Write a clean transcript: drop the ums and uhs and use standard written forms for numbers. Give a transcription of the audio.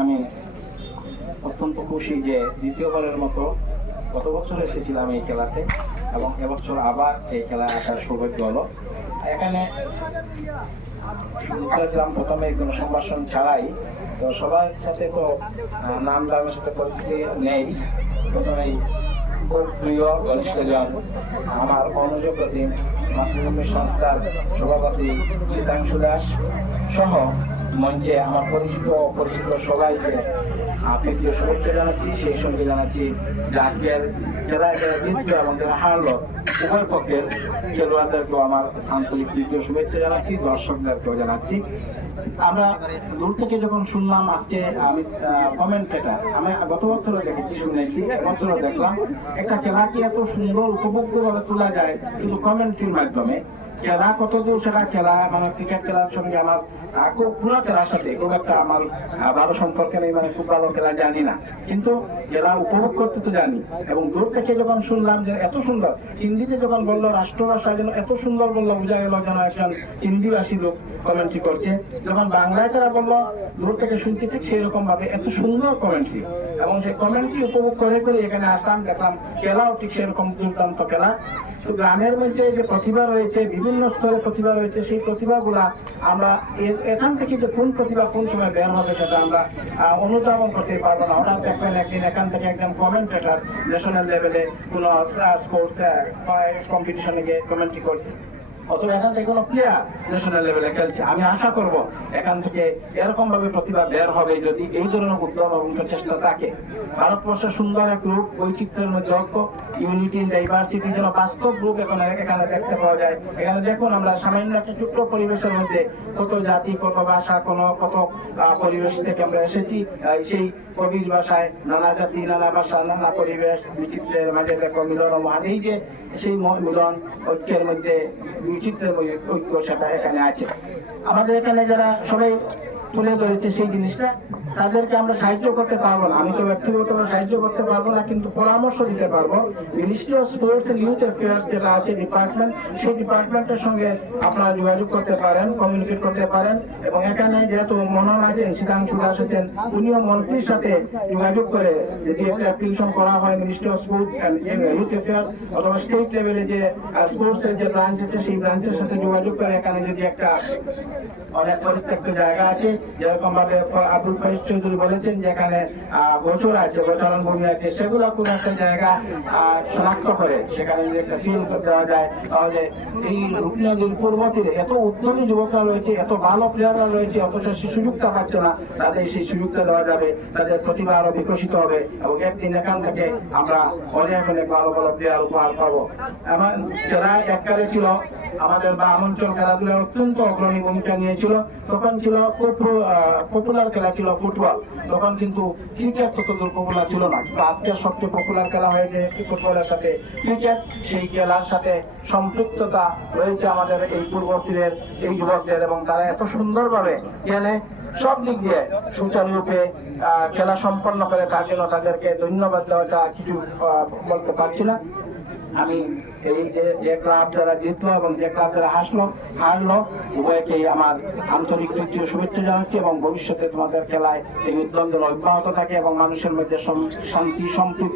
আমি অত্যন্ত খুশি যে দ্বিতীয়বারের মতো গত বছর এসেছিলাম এই খেলাতে এবং এবছর আবার এই খেলায় আসার সৌভাগ্য হলো। এখানে প্রথমে কোনো সম্ভাষণ ছাড়াই তো সবার সাথে তো নাম দামের সাথে পরিচিতি নেই। প্রথমেই খুব প্রিয় ঘনিষ্ঠজন আমার অনুযোগ প্রতিম মাতৃভূমি সংস্থার সভাপতি শীতাংশু দাস সহ মঞ্চে আমার পরিচিত সবাইকে প্রীতীয় শুভেচ্ছা জানাচ্ছি। সেই সঙ্গে জানাচ্ছি যে আজকের খেলায় জিতলো এবং যারা হারলো উভয় পক্ষের খেলোয়াড়দেরকেও আমার আন্তরিক প্রীতীয় শুভেচ্ছা জানাচ্ছি, দর্শকদেরকেও জানাচ্ছি। আমরা দূর থেকে যখন শুনলাম আজকে আমি কমেন্টেটা আমি গত বছরও দেখেছি, শুনেছি, এবছরও দেখলাম একটা খেলাকে এত সুন্দর উপভোগ্যভাবে তোলা যায় কিন্তু কমেন্ট্রির মাধ্যমে। খেলা কতদূর সেটা খেলা মানে ক্রিকেট খেলার সঙ্গে আমার খুব পুরো খেলার সাথে খুব একটা আমার ভালো সম্পর্ক নেই, মানে খুব ভালো খেলা জানি না, কিন্তু খেলা উপভোগ করতে তো জানি। এবং দূর থেকে যখন শুনলাম যে এত সুন্দর হিন্দিতে যখন বললো রাষ্ট্রভাষা যেন এত সুন্দর বললো, বোঝা গেল যেন একজন হিন্দিভাষী লোক কমেন্ট্রি করছে। যখন বাংলায় তারা বললো দূর থেকে শুনতে ঠিক সেই রকম ভাবে এত সুন্দর কমেন্ট্রি, এবং সেই কমেন্ট্রি উপভোগ করে করে এখানে আসলাম, দেখলাম খেলাও ঠিক সেরকম দুর্দান্ত খেলা। তো গ্রামের মধ্যে যে প্রতিভা রয়েছে, বিভিন্ন স্তরে প্রতিভা রয়েছে, সেই প্রতিভাগুলা আমরা এখান থেকে যে কোন প্রতিভা কোন সময় বের হবে সেটা আমরা অনুধাবন করতে পারবো না। হঠাৎ দেখবেন একদিন এখান থেকে একজন কমেন্টেটর ন্যাশনাল লেভেলে কোনো স্পোর্টস কম্পিটিশনে গিয়ে কমেন্ট্রি করছে, অথবা এখান থেকে কোনো প্লেয়ার ন্যাশনাল লেভেলে খেলছে। আমি আশা করব এখান থেকে এরকম ভাবে প্রতিভা বের হবে যদি এই ধরনের উদ্যম এবং চেষ্টা থাকে। ভারতবর্ষের সুন্দর এক রূপ, বৈচিত্র্যের মধ্যে ঐক্য, ইউনিটি ইন ডাইভার্সিটি যেন বাস্তব রূপ এখানে দেখতে পাওয়া যায়। এখানে দেখুন আমরা সামান্য একটা ছোট্ট পরিবেশের মধ্যে কত জাতি, কত ভাষা, কত পরিবেশ থেকে আমরা এসেছি। সেই কবির ভাষায় নানা জাতি, নানা ভাষা, নানা পরিবেশ, বিচিত্রের মাঝে দেখো মিলন ও মহান। এই যে সেই মিলন ঐক্যের মধ্যে বিচিত্রের ঐক্য সেটা এখানে আছে। আমাদের এখানে যারা সবাই তুলে ধরেছে সেই জিনিসটা, তাদেরকে আমরা সাহায্য করতে পারবো না, আমি তো ব্যক্তিগতভাবে সাহায্য করতে পারবো না, কিন্তু পরামর্শ দিতে পারবো। Ministry of sports and youth affairs যেটা আছে ডিপার্টমেন্ট, সেই ডিপার্টমেন্টের সঙ্গে আপনারা যোগাযোগ করতে পারেন, কমিউনিকেট করতে পারেন। এবং এখানে যেহেতু মনন আছেন, শীতাংশু দাস আছেন, উনিও মন্ত্রীর সাথে যোগাযোগ করে যদি একটা অ্যাপ্লিকেশন করা হয় ministry of sports and youth affairs অথবা স্টেট লেভেলে যে স্পোর্টস এর যে ব্রাঞ্চ আছে সেই ব্রাঞ্চের সাথে যোগাযোগ করে এখানে যদি একটা অনেক পরিত্যক্ত জায়গা আছে, যেরকম ভাবে আব্দুল ফরিদ চৌধুরী বলেছেন যে এখানে গোচর আছে, গোচরণ ভূমি আছে, সেগুলো কোন একটা জায়গা শনাক্ত করে সেখানে যদি একটা ফিল্ড দেওয়া যায়, তাহলে এই রূপনী নদীর পূর্ব তীরে এত উদ্যমী যুবকরা রয়েছে, এত ভালো প্লেয়াররা রয়েছে, অথচ সেই সুযোগটা পাচ্ছে না, তাদের সেই সুযোগটা দেওয়া যাবে, তাদের প্রতিভা আরো বিকশিত হবে এবং একদিন এখান থেকে আমরা অনেক ভালো ভালো প্লেয়ার উপহার পাবো। এমন যারা এককালে ছিল আমাদের বা অঞ্চল খেলাধুলায় অত্যন্ত অগ্রণী ভূমিকা নিয়েছিল, তখন ছিল পপুলার খেলা ছিল ফুটবল, তখন কিন্তু ক্রিকেট ততদূর পপুলার ছিল না। কিন্তু আজকে সবচেয়ে পপুলার খেলা হয়েছে ফুটবলের সাথে ক্রিকেট, সেই খেলার সাথে সম্পৃক্ততা রয়েছে আমাদের এই পূর্ববর্তীদের এই যুবকদের, এবং তারা এত সুন্দরভাবে খেলে সব দিক দিয়ে সুচারুরূপে খেলা সম্পন্ন করে, তার জন্য তাদেরকে ধন্যবাদ দেওয়াটা কিছু বলতে পারছি না। আমি এই যে ক্লাব যারা জিতলো এবং যে ক্লাব যারা হারলো উভয়কে আমার আন্তরিক তৃতীয় শুভেচ্ছা জানাচ্ছি, এবং ভবিষ্যতে তোমাদের খেলায় এই উদ্যম অব্যাহত থাকে এবং মানুষের মধ্যে শান্তি সম্প্রীতি